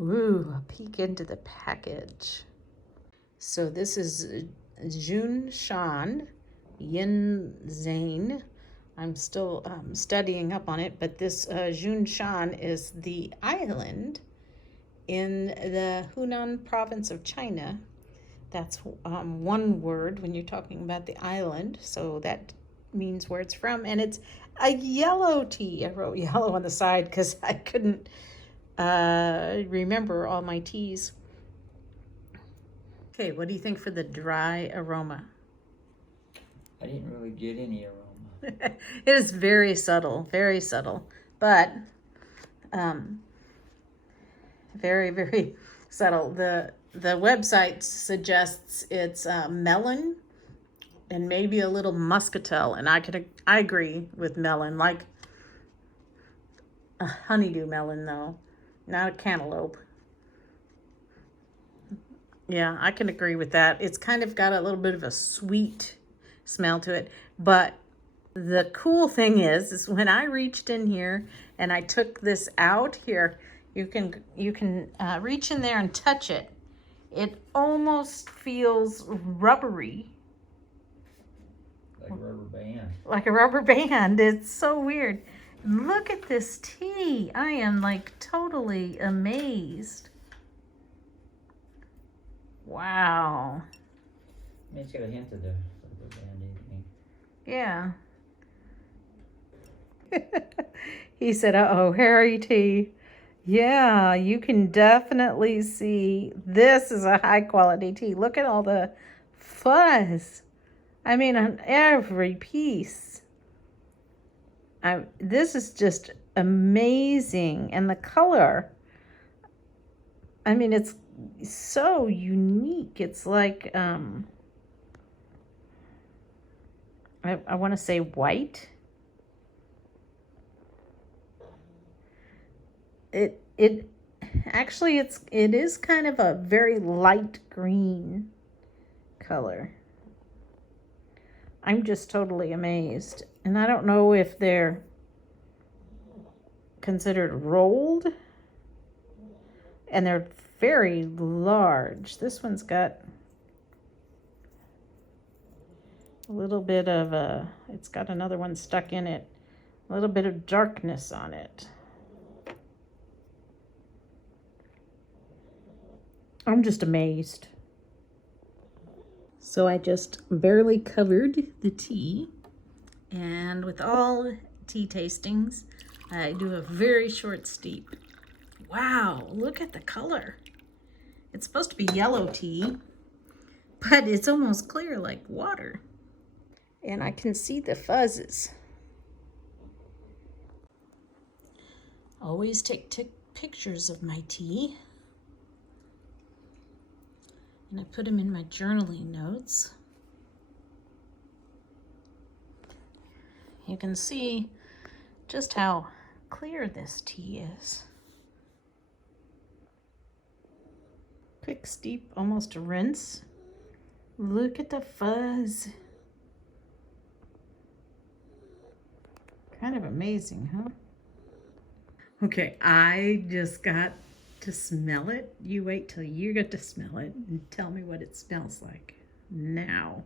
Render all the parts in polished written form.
Ooh, a peek into the package. So this is Shan, Yin Zane. I'm still studying up on it, but this Shan is the island in the Hunan province of China. That's one word when you're talking about the island, so that means where it's from. And it's a yellow tea. I wrote yellow on the side because I couldn't remember all my teas. Okay, what do you think for the dry aroma? I didn't really get any aroma. It is very subtle, but very, very subtle. The website suggests it's melon and maybe a little muscatel, and I agree with melon, like a honeydew melon though, not a cantaloupe. Yeah, I can agree with that. It's kind of got a little bit of a sweet smell to it, but the cool thing is when I reached in here and I took this out here, you can reach in there and touch it. It almost feels rubbery. Like a rubber band. Like a rubber band. It's so weird. Look at this tea. I am like totally amazed. Wow. I mean, it's got a hint of the rubber band. Yeah. He said, uh-oh, Harry tea. Yeah, you can definitely see this is a high quality tea. Look at all the fuzz. I mean, on every piece. This is just amazing. And the color, I mean, it's so unique. It's like, I want to say white. It actually it is kind of a very light green color. I'm just totally amazed. And I don't know if they're considered rolled, and they're very large. This one's got a little bit of it's got another one stuck in it, a little bit of darkness on it. I'm just amazed. So I just barely covered the tea, and with all tea tastings, I do a very short steep. Wow, look at the color. It's supposed to be yellow tea, but it's almost clear like water. And I can see the fuzzes. Always take pictures of my tea. And I put them in my journaling notes. You can see just how clear this tea is. Quick steep, almost a rinse. Look at the fuzz. Kind of amazing, huh? Okay, I just got to smell it. You wait till you get to smell it and tell me what it smells like now.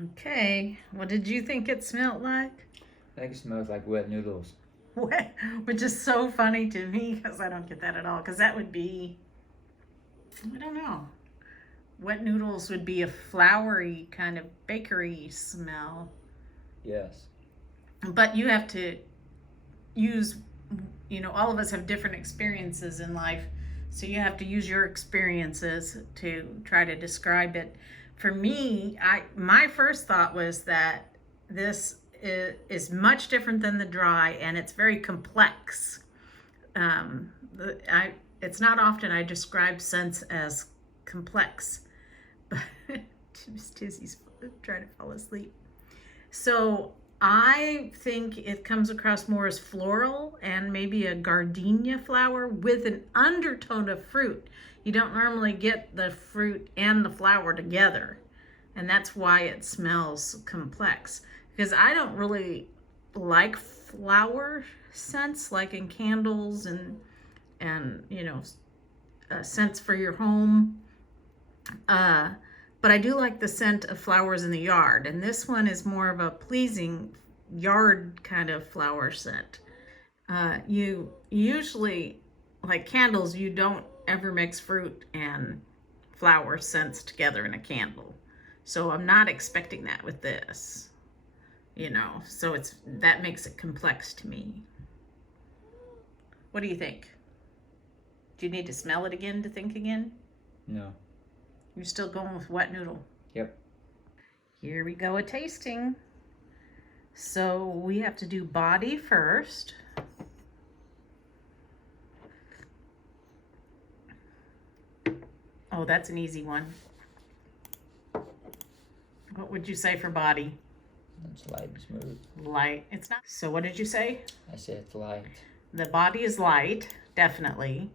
Okay, what did you think it smelled like? I think it smells like wet noodles. Wet, which is so funny to me because I don't get that at all. Because that would be, I don't know. Wet noodles would be a floury kind of bakery smell. Yes. But you have to use, all of us have different experiences in life. So you have to use your experiences to try to describe it. For me, my first thought was that this is much different than the dry, and it's very complex. It's not often I describe scents as complex, but Tizzy's trying to fall asleep. So I think it comes across more as floral and maybe a gardenia flower with an undertone of fruit. You don't normally get the fruit and the flower together, and that's why it smells complex. Because I don't really like flower scents, like in candles and scents for your home. But I do like the scent of flowers in the yard. And this one is more of a pleasing yard kind of flower scent. You usually, like candles, you don't ever mix fruit and flower scents together in a candle. So I'm not expecting that with this, so that makes it complex to me. What do you think? Do you need to smell it again to think again? No. You're still going with wet noodle? Yep. Here we go, a tasting. So we have to do body first. Oh, that's an easy one. What would you say for body? It's light and smooth. Light. It's not. So what did you say? I said it's light. The body is light, definitely.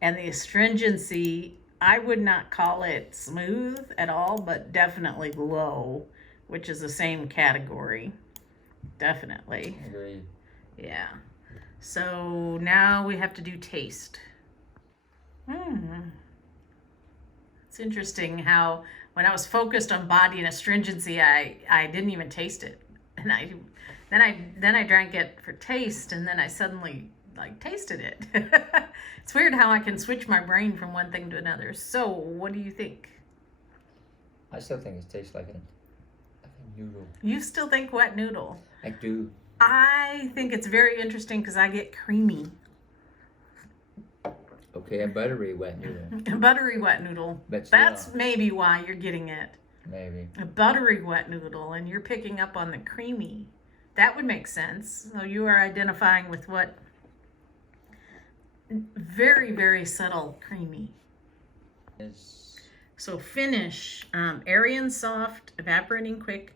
And the astringency, I would not call it smooth at all, but definitely low, which is the same category. Definitely. Agreed. Yeah. So now we have to do taste. It's interesting how when I was focused on body and astringency, I didn't even taste it. And then I drank it for taste, and then I suddenly tasted it. It's weird how I can switch my brain from one thing to another. So what do you think? I still think it tastes like a noodle. You still think wet noodle? I do. I think it's very interesting because I get creamy. Okay, a buttery wet noodle. A buttery wet noodle. But That's maybe why you're getting it. Maybe. A buttery wet noodle, and you're picking up on the creamy. That would make sense. So you are identifying with what? Very, very subtle creamy. So finish, airy and soft, evaporating quick,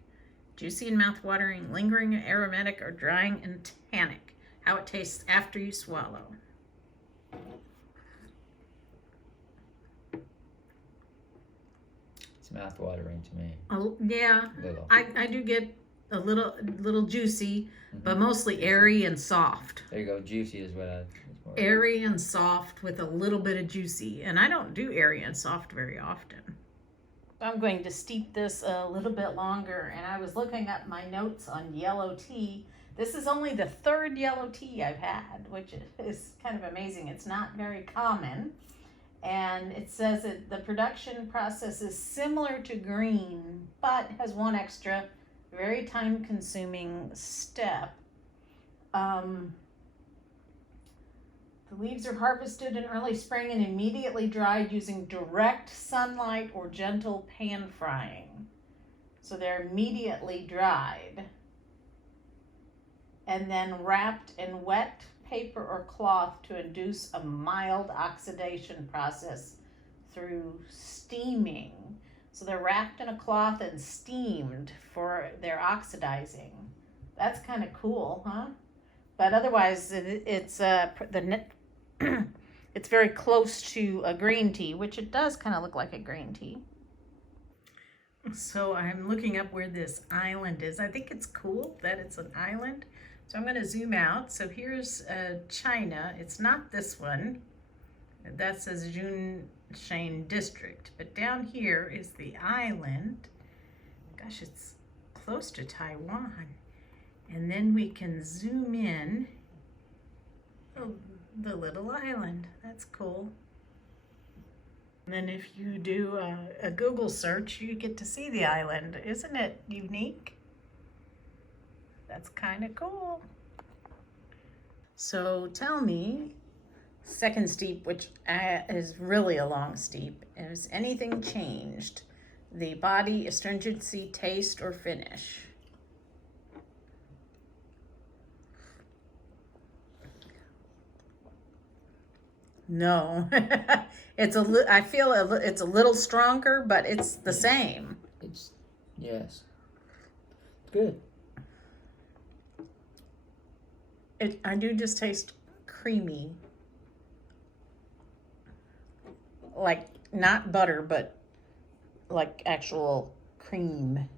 juicy and mouth-watering, lingering and aromatic, or drying and tannic. How it tastes after you swallow. It's mouth-watering to me. Yeah, Little. I do get a little juicy, but mostly airy and soft. There you go. Juicy is what I... Airy and soft with a little bit of juicy. And I don't do airy and soft very often. I'm going to steep this a little bit longer. And I was looking up my notes on yellow tea. This is only the third yellow tea I've had, which is kind of amazing. It's not very common. And it says that the production process is similar to green, but has one extra, very time-consuming step. The leaves are harvested in early spring and immediately dried using direct sunlight or gentle pan frying. So they're immediately dried and then wrapped in wet paper or cloth to induce a mild oxidation process through steaming. So they're wrapped in a cloth and steamed for their oxidizing. That's kind of cool, huh? But otherwise, it's it's very close to a green tea, which it does kind of look like a green tea. So I'm looking up where this island is. I think it's cool that it's an island. So I'm going to zoom out. So here's China. It's not this one. That says Shan district. But down here is the island. Gosh, it's close to Taiwan. And then we can zoom in. Oh, the little island. That's cool. And then if you do a Google search, you get to see the island. Isn't it unique? That's kind of cool. So tell me, second steep, which is really a long steep, has anything changed? The body, astringency, taste, or finish? No, I feel it's a little stronger, but it's the same. Yes. Good. I do just taste creamy. Like not butter, but like actual cream.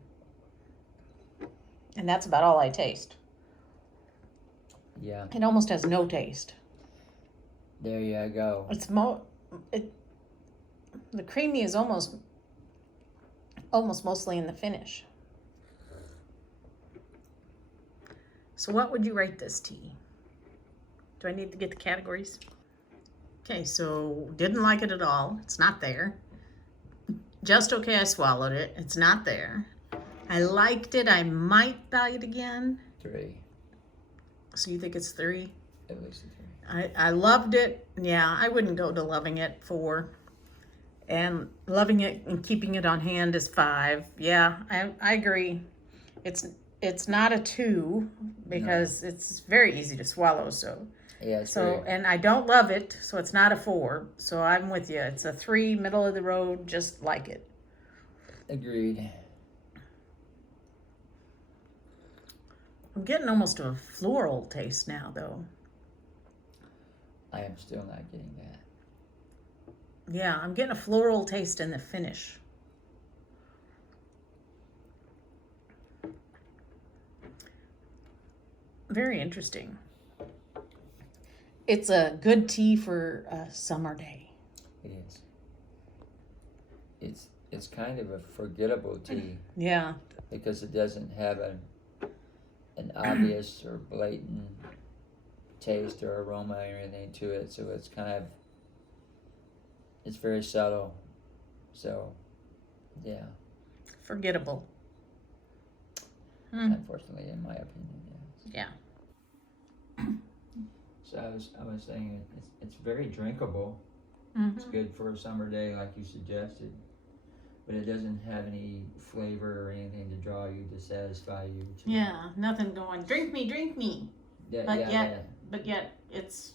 And that's about all I taste. Yeah. It almost has no taste. There you go. It's the creamy is almost mostly in the finish. So what would you rate this tea? Do I need to get the categories? Okay, so didn't like it at all. It's not there. Just okay, I swallowed it. It's not there. I liked it. I might buy it again. 3. So you think it's 3? At least a 3. I loved it. Yeah, I wouldn't go to loving it 4. And loving it and keeping it on hand is 5. Yeah, I agree. It's not a 2 because it's very easy to swallow. So Yeah, it's so very, and I don't love it, so it's not a 4. So I'm with you. It's a 3, middle of the road, just like it. agreed. I'm getting almost a floral taste now, though. I am still not getting that. Yeah, I'm getting a floral taste in the finish. Very interesting. It's a good tea for a summer day. It is. It's kind of a forgettable tea Yeah. because it doesn't have an obvious or blatant taste or aroma or anything to it. So it's very subtle. So, yeah. Forgettable. Unfortunately, in my opinion, yes. Yeah. So I was saying it's very drinkable. It's good for a summer day, like you suggested, but it doesn't have any flavor or anything to draw you to satisfy you. Yeah, nothing going, drink me, drink me. Yeah, But yet it's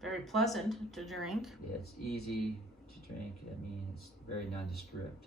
very pleasant to drink. Yeah, it's easy to drink. I mean, it's very nondescript.